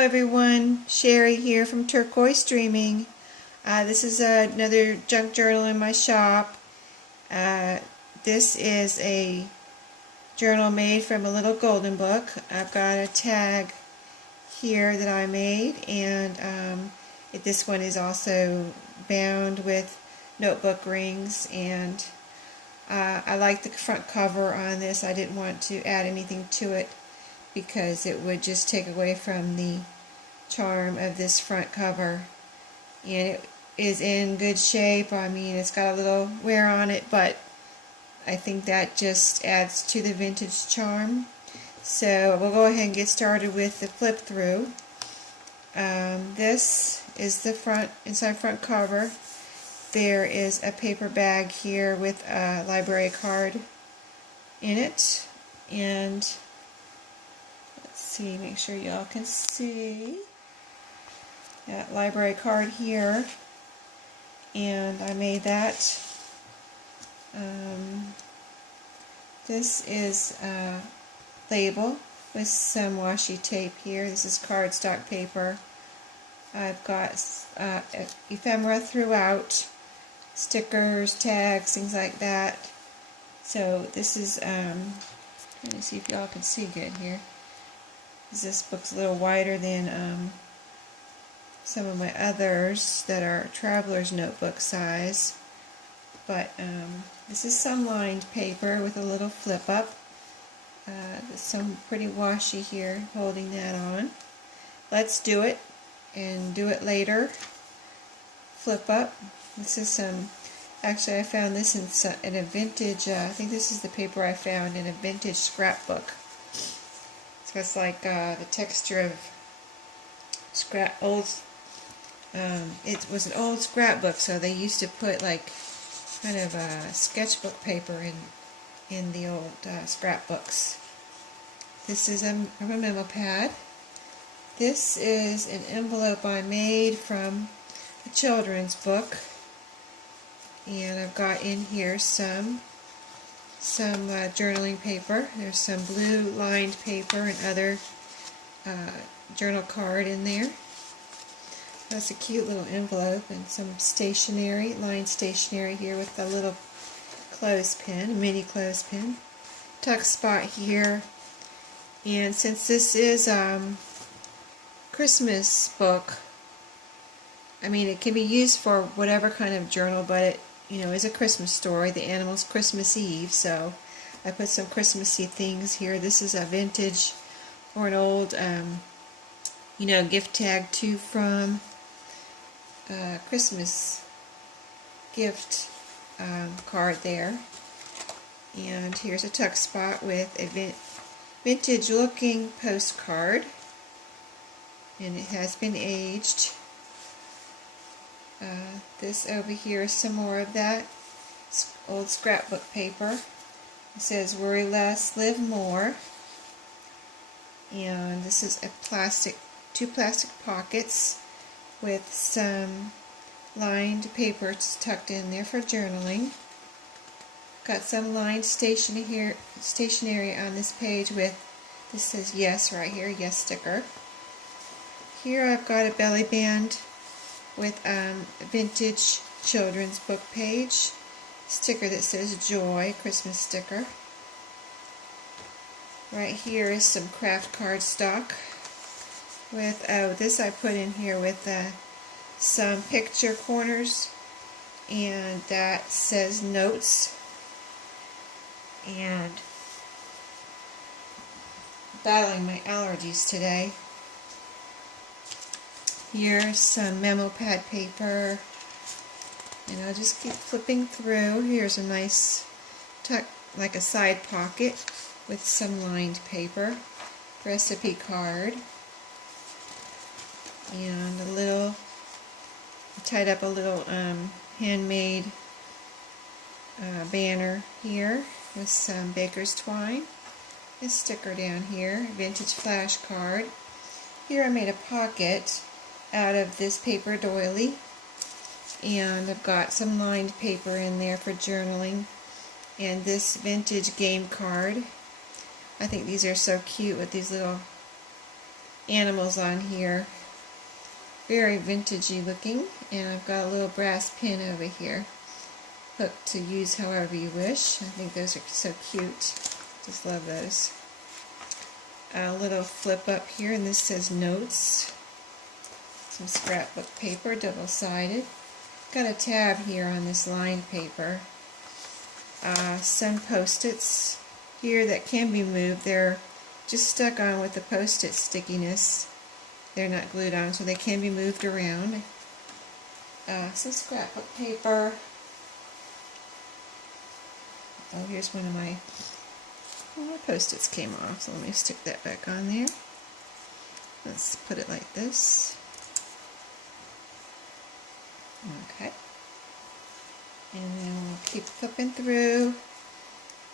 Hello everyone, Sherry here from Turquoise Dreaming. This is another junk journal in my shop. This is a journal made from a little golden book. I've got a tag here that I made, and this one is also bound with notebook rings, and I like the front cover on this. I didn't want to add anything to it because it would just take away from the charm of this front cover, and it is in good shape. I mean, it's got a little wear on it, but I think that just adds to the vintage charm. So we'll go ahead and get started with the flip through. This is the inside front cover. There is a paper bag here with a library card in it, and see, make sure y'all can see that library card here, and I made that. This is a label with some washi tape here. This is cardstock paper. I've got ephemera throughout, stickers, tags, things like that. So this is, let me see if y'all can see good here. This book's a little wider than some of my others that are traveler's notebook size, but this is some lined paper with a little flip up. There's some pretty washi here holding that on. Let's do it and do it later. Flip up. This is actually I found this in a vintage, I think this is the paper I found in a vintage scrapbook. So it's like the texture of it was an old scrapbook, so they used to put like kind of a sketchbook paper in the old scrapbooks. This is a memo pad. This is an envelope I made from a children's book, and I've got in here some journaling paper. There's some blue lined paper and other journal card in there. That's a cute little envelope, and some stationery, lined stationery here with a little clothespin, a mini clothespin. Tuck spot here, and since this is Christmas book, I mean, it can be used for whatever kind of journal, but it is a Christmas story. The animal's Christmas Eve, so I put some Christmassy things here. This is a vintage or an old, gift tag to from Christmas gift card there. And here's a tuck spot with a vintage looking postcard, and it has been aged. This over here is some more of that old scrapbook paper. It says worry less, live more. And this is two plastic pockets with some lined paper tucked in there for journaling. Got some lined stationery on this page with, this says yes right here, yes sticker. Here I've got a belly band with a vintage children's book page sticker that says joy, Christmas sticker. Right here is some craft cardstock with, this I put in here with some picture corners, and that says notes. And battling my allergies today. Here's some memo pad paper, and I'll just keep flipping through. Here's a nice tuck, like a side pocket with some lined paper, recipe card, and I tied up a little handmade banner here with some baker's twine, a sticker down here, vintage flash card. Here I made a pocket out of this paper doily, and I've got some lined paper in there for journaling, and this vintage game card. I think these are so cute with these little animals on here. Very vintagey looking, and I've got a little brass pin over here, hooked to use however you wish. I think those are so cute. Just love those. A little flip up here, and this says notes. Some scrapbook paper, double-sided. Got a tab here on this lined paper. Some Post-its here that can be moved. They're just stuck on with the Post-it stickiness. They're not glued on, so they can be moved around. Some scrapbook paper. Oh, here's one of my Post-its came off, so let me stick that back on there. Let's put it like this. Okay. And then we'll keep flipping through.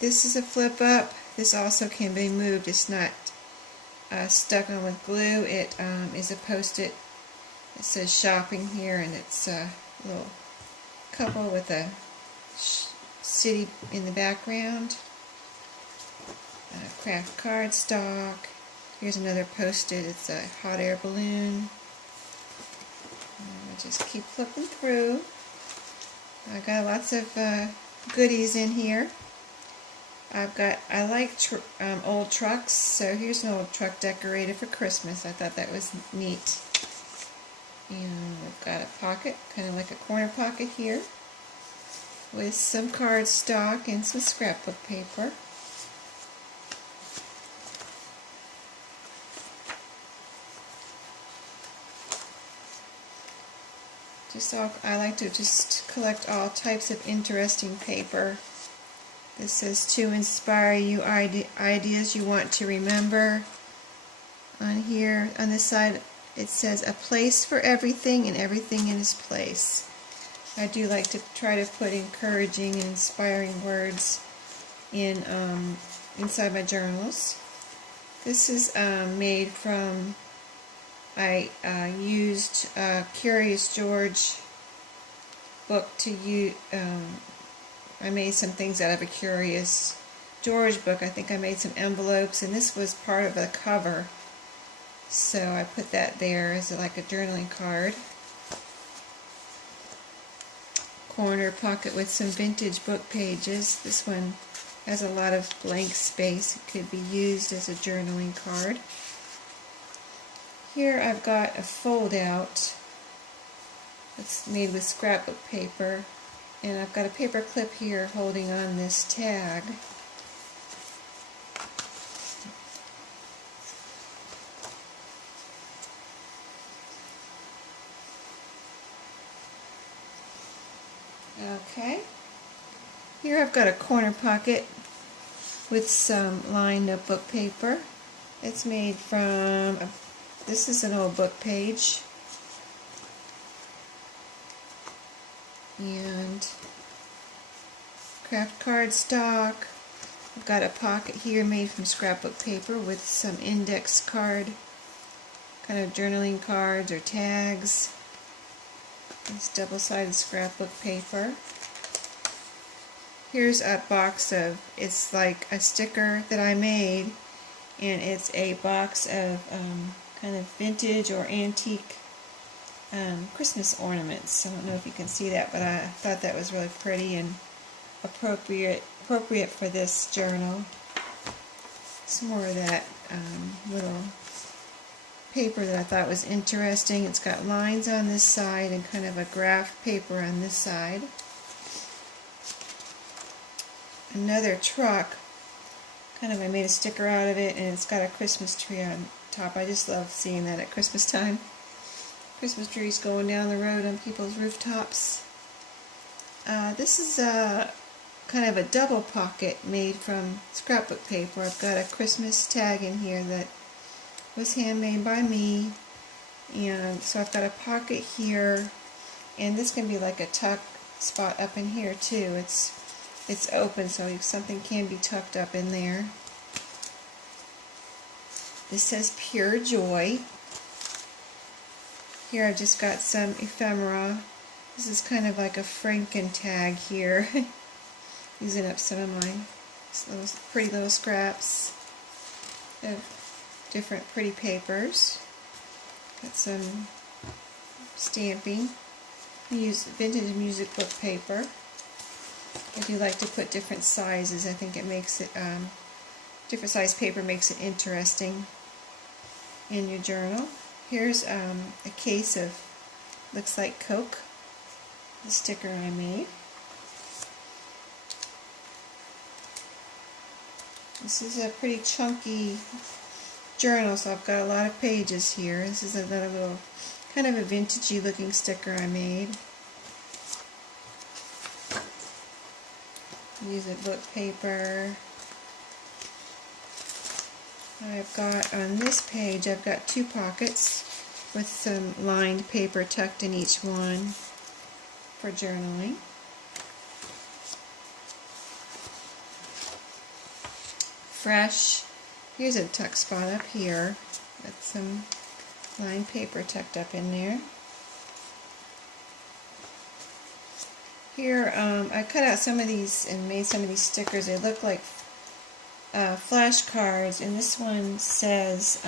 This is a flip up. This also can be moved. It's not stuck on with glue. It is a Post-it. It says shopping here, and it's a little couple with a city in the background. Craft cardstock. Here's another Post-it. It's a hot air balloon. I'll just keep flipping through. I got lots of goodies in here. I like old trucks, so here's an old truck decorated for Christmas. I thought that was neat. And I've got a pocket, kind of like a corner pocket here, with some cardstock and some scrapbook paper. I like to just collect all types of interesting paper. This says to inspire you ideas you want to remember. On here, on this side, it says a place for everything and everything in its place. I do like to try to put encouraging and inspiring words in inside my journals. This is made from, I used Curious George book to use. I made some things out of a Curious George book. I think I made some envelopes, and this was part of the cover. So I put that there as like a journaling card. Corner pocket with some vintage book pages. This one has a lot of blank space. It could be used as a journaling card. Here I've got a fold out. It's made with scrapbook paper, and I've got a paper clip here holding on this tag. Okay, here I've got a corner pocket with some lined notebook paper. It's made from, this is an old book page, and craft cardstock. I've got a pocket here made from scrapbook paper with some index card, kind of journaling cards or tags. It's double-sided scrapbook paper. Here's a box of, it's like a sticker that I made, and it's a box of kind of vintage or antique Christmas ornaments. I don't know if you can see that, but I thought that was really pretty and appropriate for this journal. Some more of that little paper that I thought was interesting. It's got lines on this side and kind of a graph paper on this side. Another truck, kind of, I made a sticker out of it, and it's got a Christmas tree on top. I just love seeing that at Christmas time. Christmas trees going down the road on people's rooftops. This is kind of a double pocket made from scrapbook paper. I've got a Christmas tag in here that was handmade by me, and so I've got a pocket here, and this can be like a tuck spot up in here too. It's open, so something can be tucked up in there. This says Pure Joy. Here I've just got some ephemera. This is kind of like a Franken tag here. Using up some of my pretty little scraps of different pretty papers. Got some stamping. I use vintage music book paper. I do like to put different sizes. I think it makes it, different size paper makes it interesting in your journal. Here's a case of, looks like Coke, the sticker I made. This is a pretty chunky journal, so I've got a lot of pages here. This is another little, kind of a vintagey looking sticker I made. Use a book paper. I've got, on this page, I've got 2 pockets with some lined paper tucked in each one for journaling. Fresh. Here's a tuck spot up here with some lined paper tucked up in there. Here, I cut out some of these and made some of these stickers. They look like flashcards, and this one says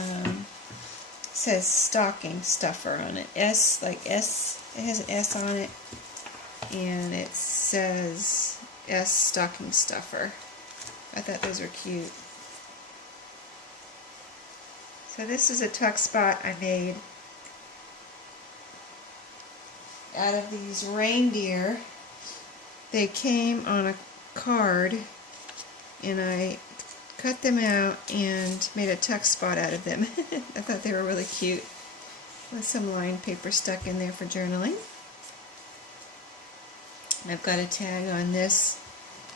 stocking stuffer on it. S, like S, it has an S on it, and it says S stocking stuffer. I thought those were cute. So this is a tuck spot I made out of these reindeer. They came on a card, and I cut them out and made a tuck spot out of them. I thought they were really cute, with some lined paper stuck in there for journaling. And I've got a tag on this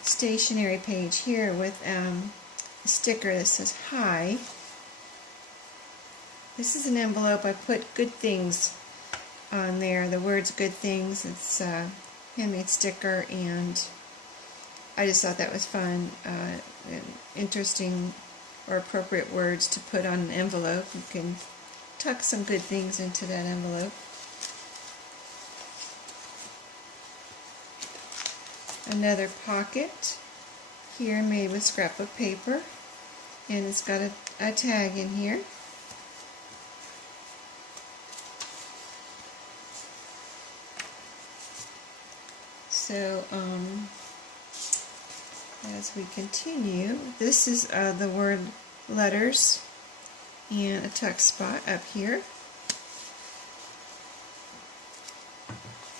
stationery page here with a sticker that says hi. This is an envelope. I put good things on there, the words good things. It's a handmade sticker, and I just thought that was fun, and interesting or appropriate words to put on an envelope. You can tuck some good things into that envelope. Another pocket here made with scrapbook paper, and it's got a tag in here. So as we continue, this is the word letters and a tuck spot up here.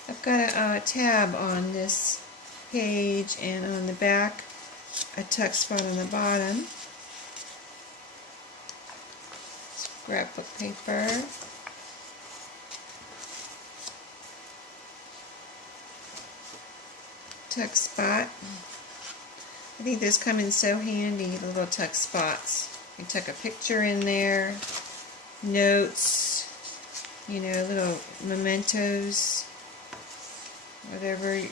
I've got a tab on this page, and on the back a tuck spot on the bottom. Scrapbook paper. Tuck spot. I think those come in so handy, the little tuck spots. You tuck a picture in there, notes, you know, little mementos, whatever you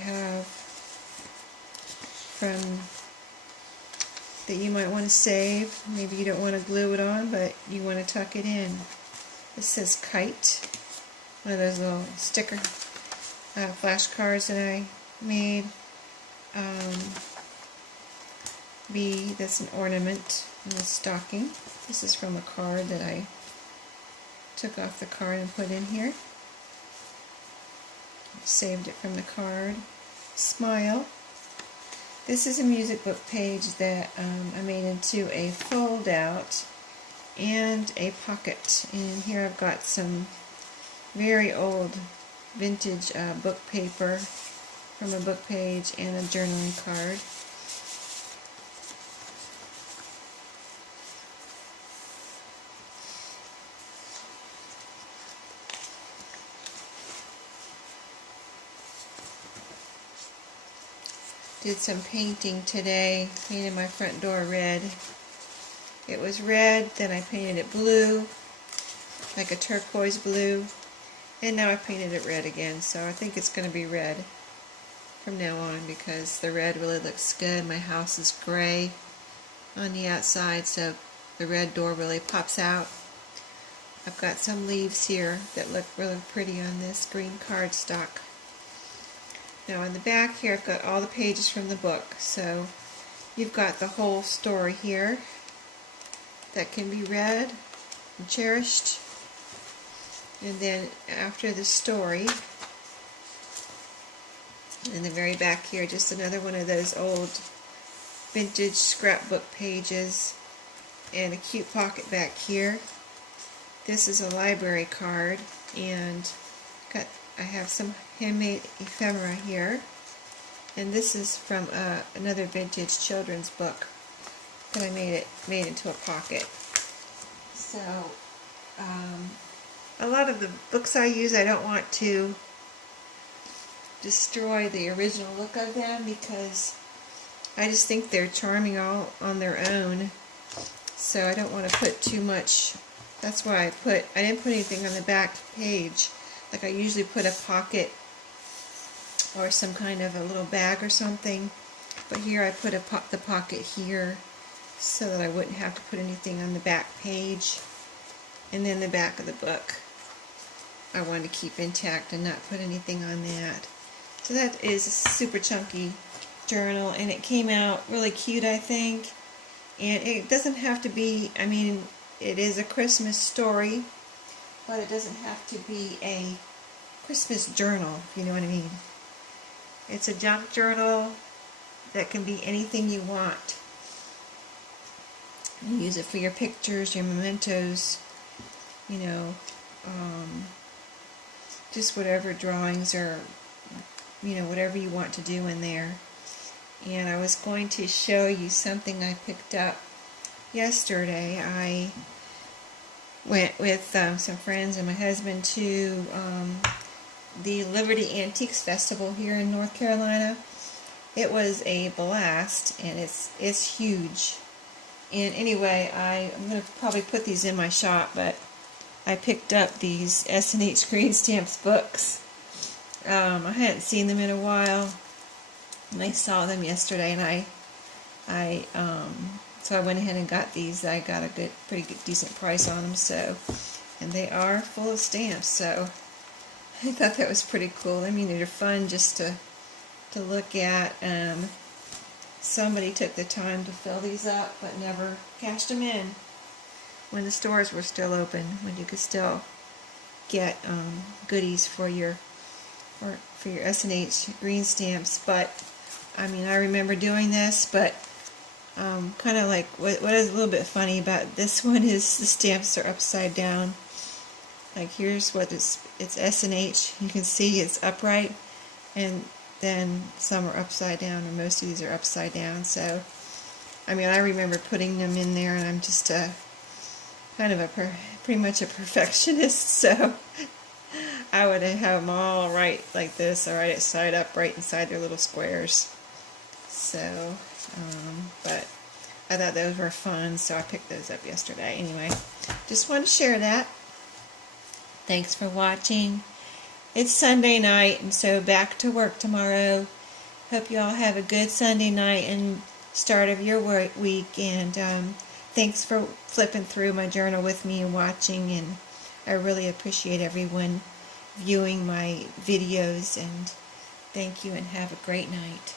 have from that you might want to save. Maybe you don't want to glue it on, but you want to tuck it in. This says kite, one of those little sticker flashcards that I made. B, that's an ornament in the stocking. This is from a card that I took off the card and put in here. Saved it from the card. Smile. This is a music book page that I made into a fold out and a pocket. And here I've got some very old vintage book paper from a book page and a journaling card. Did some painting today, painted my front door red. It was red, then I painted it blue, like a turquoise blue, and now I painted it red again, so I think it's going to be red from now on because the red really looks good. My house is gray on the outside, so the red door really pops out. I've got some leaves here that look really pretty on this green cardstock. Now on the back here I've got all the pages from the book, so you've got the whole story here. that can be read and cherished. And then after the story, in the very back here, just another one of those old vintage scrapbook pages, and a cute pocket back here. This is a library card, and I have some handmade ephemera here, and this is from another vintage children's book that I made into a pocket. So a lot of the books I use, I don't want to destroy the original look of them, because I just think they're charming all on their own. So I don't want to put too much. That's why I didn't put anything on the back page. Like I usually put a pocket or some kind of a little bag or something. But here I put the pocket here so that I wouldn't have to put anything on the back page. And then the back of the book I wanted to keep intact and not put anything on that. So that is a super chunky journal, and it came out really cute, I think. And it doesn't have to be, I mean, it is a Christmas story, but it doesn't have to be a Christmas journal, if you know what I mean. It's a junk journal that can be anything you want. You use it for your pictures, your mementos, you know, just whatever drawings or, you know, whatever you want to do in there. And I was going to show you something I picked up yesterday. I went with some friends and my husband to the Liberty Antiques Festival here in North Carolina. It was a blast, and it's huge. And anyway, I'm going to probably put these in my shop, but I picked up these S&H Green Stamps books. I hadn't seen them in a while, and I saw them yesterday, and so I went ahead and got these. I got a pretty good, decent price on them. So, and they are full of stamps. So I thought that was pretty cool. I mean, they're fun just to look at. Somebody took the time to fill these up, but never cashed them in when the stores were still open, when you could still get goodies for your S&H green stamps. But I mean, I remember doing this, but kind of like what is a little bit funny about this one is the stamps are upside down. Like here's what it's S&H. You can see it's upright, and then some are upside down, or most of these are upside down. So I mean, I remember putting them in there, and I'm just kind of pretty much a perfectionist, so I would have them all right like this, all right side up, right inside their little squares. So, but I thought those were fun, so I picked those up yesterday. Anyway, just wanted to share that. Thanks for watching. It's Sunday night, and so back to work tomorrow. Hope you all have a good Sunday night and start of your work week, and thanks for flipping through my journal with me and watching, and I really appreciate everyone viewing my videos, and thank you and have a great night.